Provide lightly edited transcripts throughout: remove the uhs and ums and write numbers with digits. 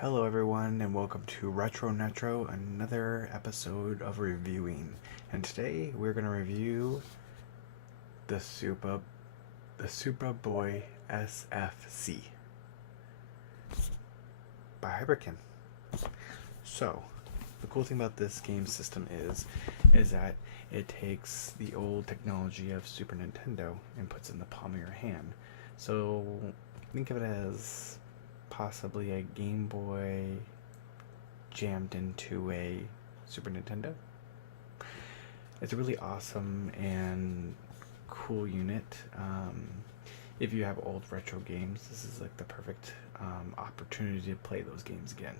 Hello everyone and welcome to Retro Netro, another episode of reviewing. And today we're going to review the SupaBoy SFc by Hyperkin. So, the cool thing about this game system is that it takes the old technology of Super Nintendo and puts it in the palm of your hand. So, think of it as possibly a Game Boy jammed into a Super Nintendo. It's a really awesome and cool unit. If you have old retro games, this is like the perfect opportunity to play those games again.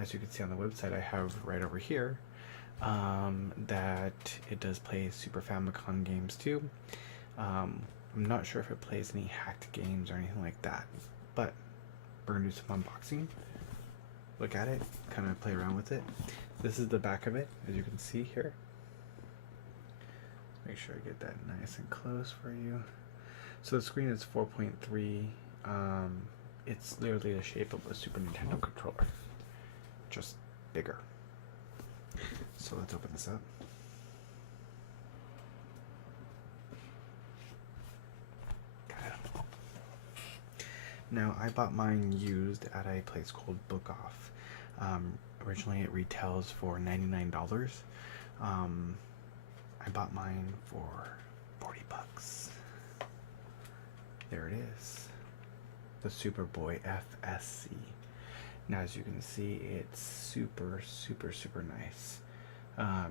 As you can see on the website, I have right over here that it does play Super Famicom games too. I'm not sure if it plays any hacked games or anything like that, but we're going to do some unboxing, look at it, kind of play around with it. This is the back of it, as you can see here. Make sure I get that nice and close for you. So the screen is 4.3. It's literally the shape of a Super Nintendo controller, just bigger. So let's open this up. Now, I bought mine used at a place called Book Off. Originally, it retails for $99. I bought mine for 40 bucks. There it is. The SupaBoy SFc. Now, as you can see, it's super nice.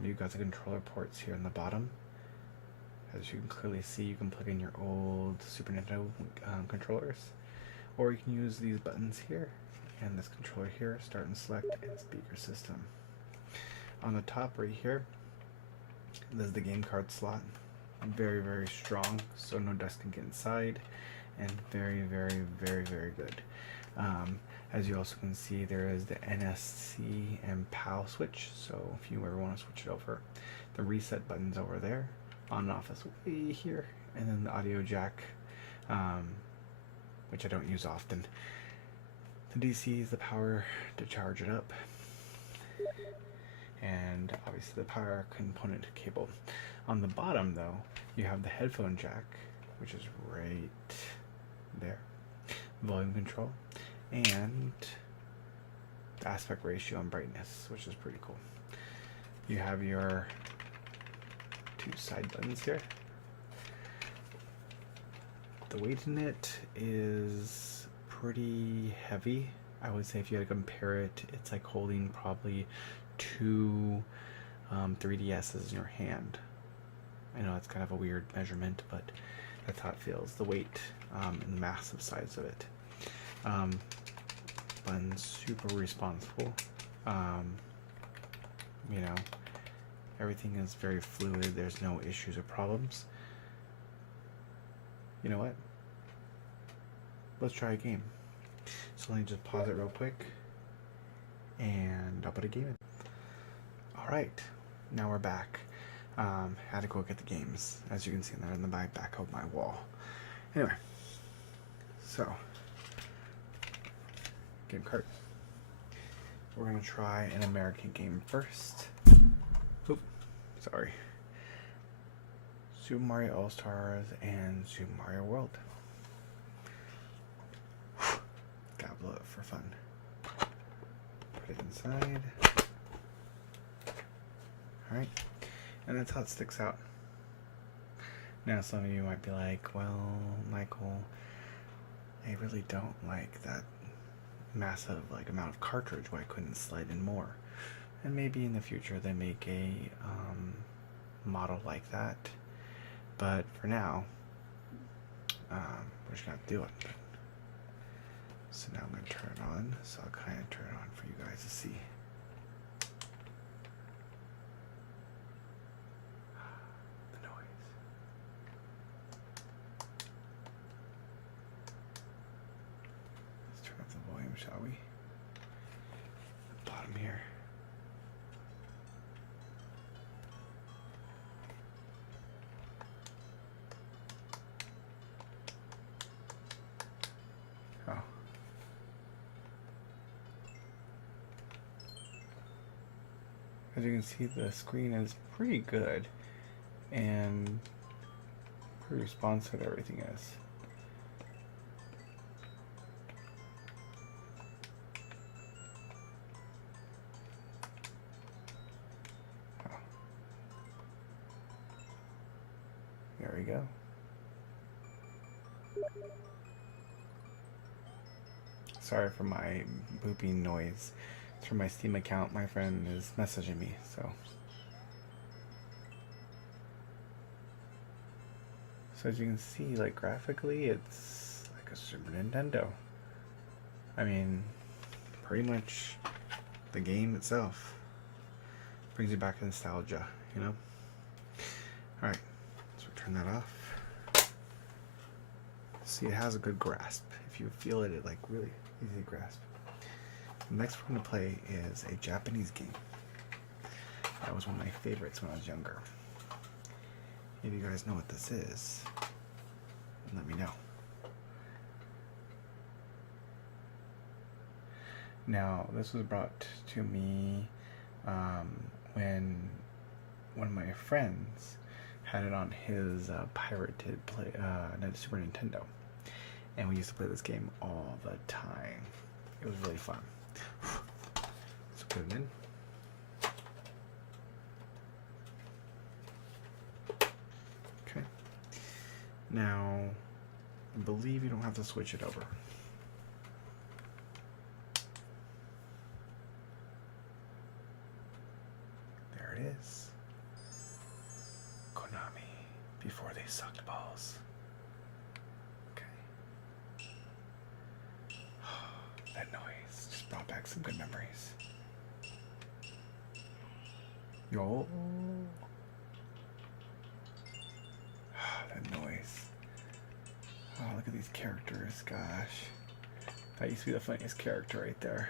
You've got the controller ports here on the bottom. As you can clearly see, you can plug in your old Super Nintendo controllers. Or you can use these buttons here and this controller here, start and select, and speaker system. On the top right here, there's the game card slot. Very strong, so no dust can get inside, and very good. As you also can see, there is the NSC and PAL switch, so if you ever want to switch it over. The reset button's over there, on and off is way here, and then the audio jack, which I don't use often. The DC is the power to charge it up, and obviously the power component cable. On the bottom though, you have the headphone jack, which is right there, volume control, and the aspect ratio and brightness, which is pretty cool. You have your two side buttons here. The weight in it is pretty heavy. I would say if you had to compare it, it's like holding probably two 3DSs in your hand. I know it's kind of a weird measurement, but that's how it feels. The weight and the massive size of it. Button's super responsible. You know, everything is very fluid. There's no issues or problems. You know what? Let's try a game. So let me just pause it real quick, and I'll put a game in. Alright, now we're back. Had to go get the games. As you can see, they're in the back of my wall. Anyway, so, game card. We're going to try an American game first. Oop, sorry. Super Mario All-Stars and Super Mario World. Gotta blow it for fun. Put it inside. Alright, and that's how it sticks out. Now some of you might be like, well, Michael, I really don't like that massive amount of cartridge. Why couldn't slide in more? And maybe in the future they make a model like that. But for now, we're just gonna do it. So now I'm gonna turn it on. So I'll kind of turn it on for you guys to see. The noise. Let's turn up the volume, shall we? The bottom here. As you can see, the screen is pretty good and pretty responsive everything is. There we go. Sorry for my booping noise. It's from my Steam account. My friend is messaging me, so. So as you can see, like graphically, it's like a Super Nintendo. I mean, pretty much the game itself brings you back to nostalgia, you know? Alright, so turn that off. See, it has a good grasp. If you feel it, like really easy to grasp. The next we're going to play is a Japanese game. That was one of my favorites when I was younger. If you guys know what this is, let me know. Now, this was brought to me when one of my friends had it on his pirated Super Nintendo. And we used to play this game all the time. It was really fun. Let's put it in. Okay. Now, I believe you don't have to switch it over. There it is. Konami, before they sucked balls. That noise just brought back some good memories. Yo. That noise. Oh, look at these characters, gosh. That used to be the funniest character right there.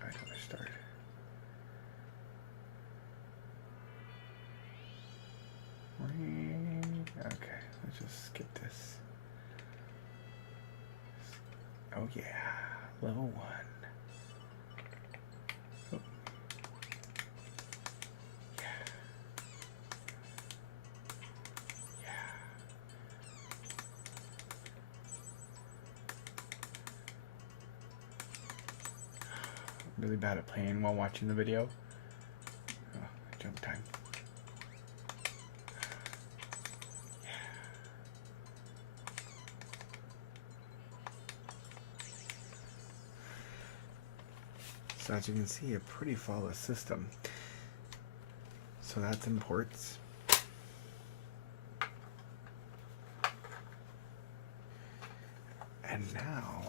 Alright, let's start. Okay, let's just skip this. Oh yeah, level 1. Oh. Yeah. Yeah. I'm really bad at playing while watching the video. Oh, jump time. So as you can see, a pretty flawless system. So that's imports. And now,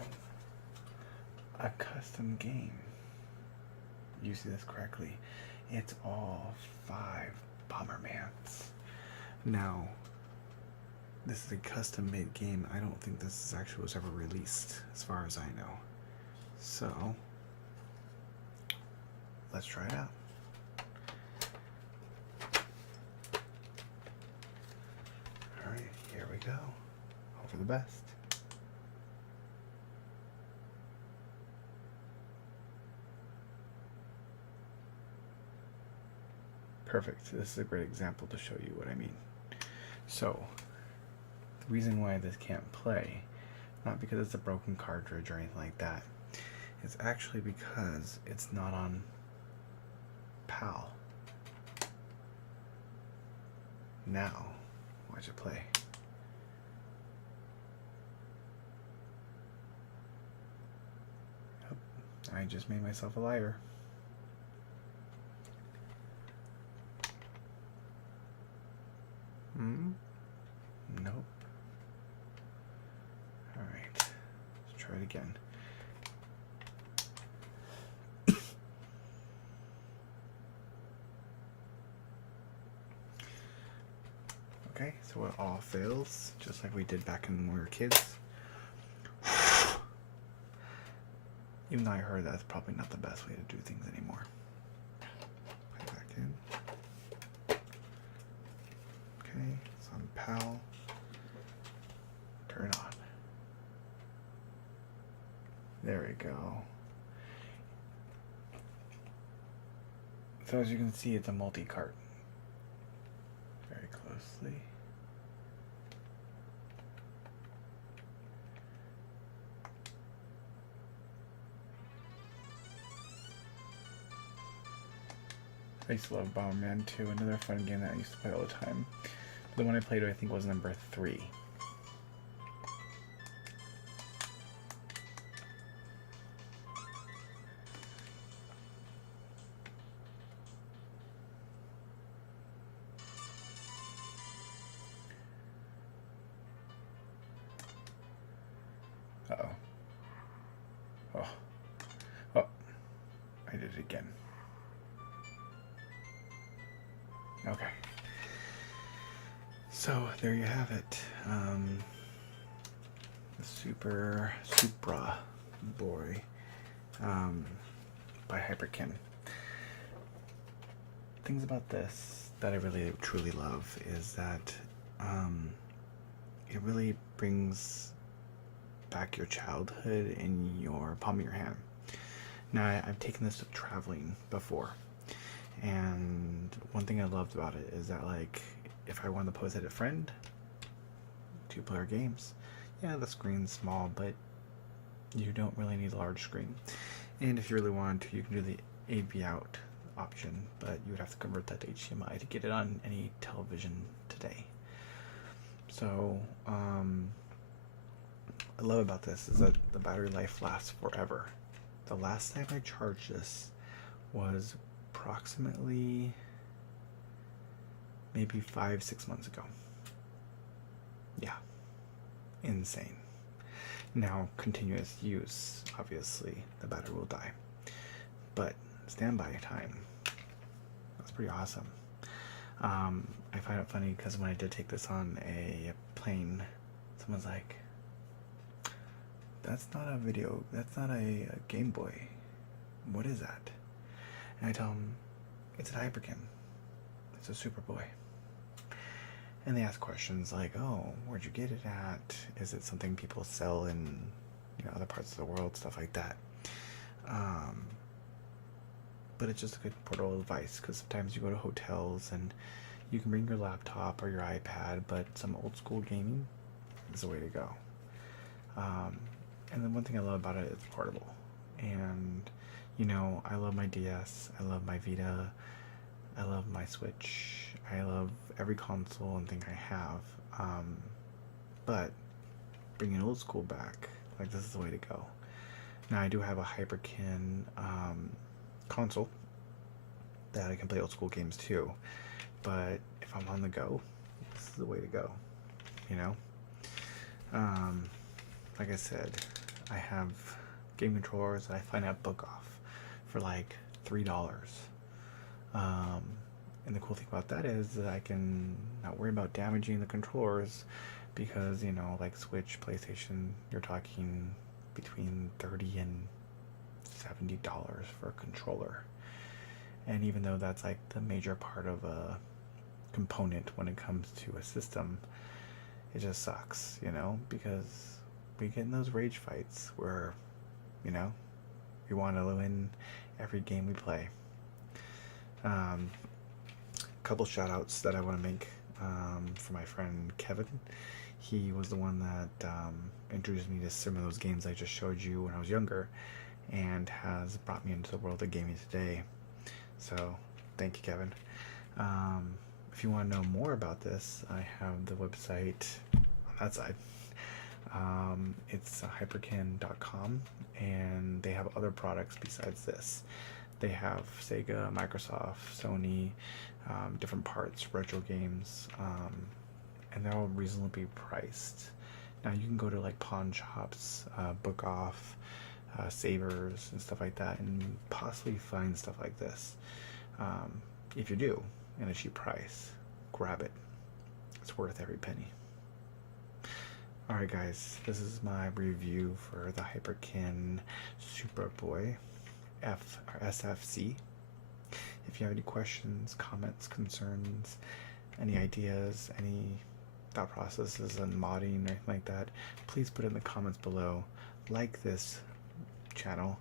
a custom game. You see this correctly. It's all 5 Bombermans. Now, this is a custom made game. I don't think this actually was ever released, as far as I know. So, let's try it out. Alright, here we go. Hope for the best. Perfect. This is a great example to show you what I mean. So, the reason why this can't play, not because it's a broken cartridge or anything like that, it's actually because it's not on PAL. Now, watch it play. Yep, I just made myself a liar. Nope. Alright, let's try it again. Okay, so it all fails, just like we did back when we were kids. Even though I heard that's probably not the best way to do things anymore. Put it back in. Okay, it's on PAL. Turn on. There we go. So as you can see, it's a multi-cart. Very closely. I used to love Bomberman 2, another fun game that I used to play all the time. The one I played, I think, was number 3. Uh-oh. Oh. Oh. I did it again. Okay. So, there you have it. The SupaBoy by Hyperkin. Things about this that I really truly love is that it really brings back your childhood in your palm of your hand. Now, I've taken this to traveling before, and one thing I loved about it is that, like, if I wanted to post it a friend, 2-player games, yeah, the screen's small, but you don't really need a large screen. And if you really wanted to, you can do the AV out option, but you would have to convert that to HDMI to get it on any television today. So, I love about this is that the battery life lasts forever. The last time I charged this was approximately maybe 5-6 months ago. Yeah, insane. Now, continuous use, obviously, the battery will die. But standby time, that's pretty awesome. I find it funny because when I did take this on a plane, someone's like, that's not a video, that's not a Game Boy. What is that? And I tell them, it's a Hyperkin. It's a SupaBoy. And they ask questions like, oh, where'd you get it at? Is it something people sell in, other parts of the world, stuff like that. But it's just a good portable device because sometimes you go to hotels and you can bring your laptop or your iPad, but some old school gaming is the way to go. And then one thing I love about it, it's portable. And, I love my DS, I love my Vita, I love my Switch, I love every console and thing I have. But bringing old school back, like, this is the way to go. Now, I do have a Hyperkin console that I can play old school games too. But if I'm on the go, this is the way to go, Like I said, I have game controllers that I find at Book Off for like $3. And the cool thing about that is that I can not worry about damaging the controllers because, like Switch, PlayStation, you're talking between $30 and $70 for a controller. And even though that's like the major part of a component when it comes to a system, it just sucks, because we get in those rage fights where, we want to win every game we play. Couple shout outs that I want to make for my friend Kevin. He was the one that introduced me to some of those games I just showed you when I was younger and has brought me into the world of gaming today. So, thank you, Kevin. If you want to know more about this, I have the website on that side. It's hyperkin.com, and they have other products besides this. They have Sega, Microsoft, Sony, different parts, retro games, and they're all reasonably priced. Now, you can go to like pawn shops, Book Off, Savers, and stuff like that, and possibly find stuff like this. If you do, at a cheap price, grab it. It's worth every penny. Alright guys, this is my review for the Hyperkin SupaBoy SFc. If you have any questions, comments, concerns, any ideas, any thought processes on modding or anything like that, please put it in the comments below. Like this channel,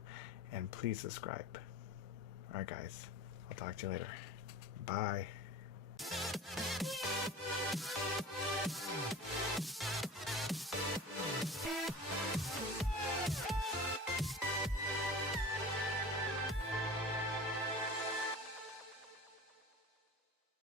and please subscribe. Alright guys, I'll talk to you later. Bye.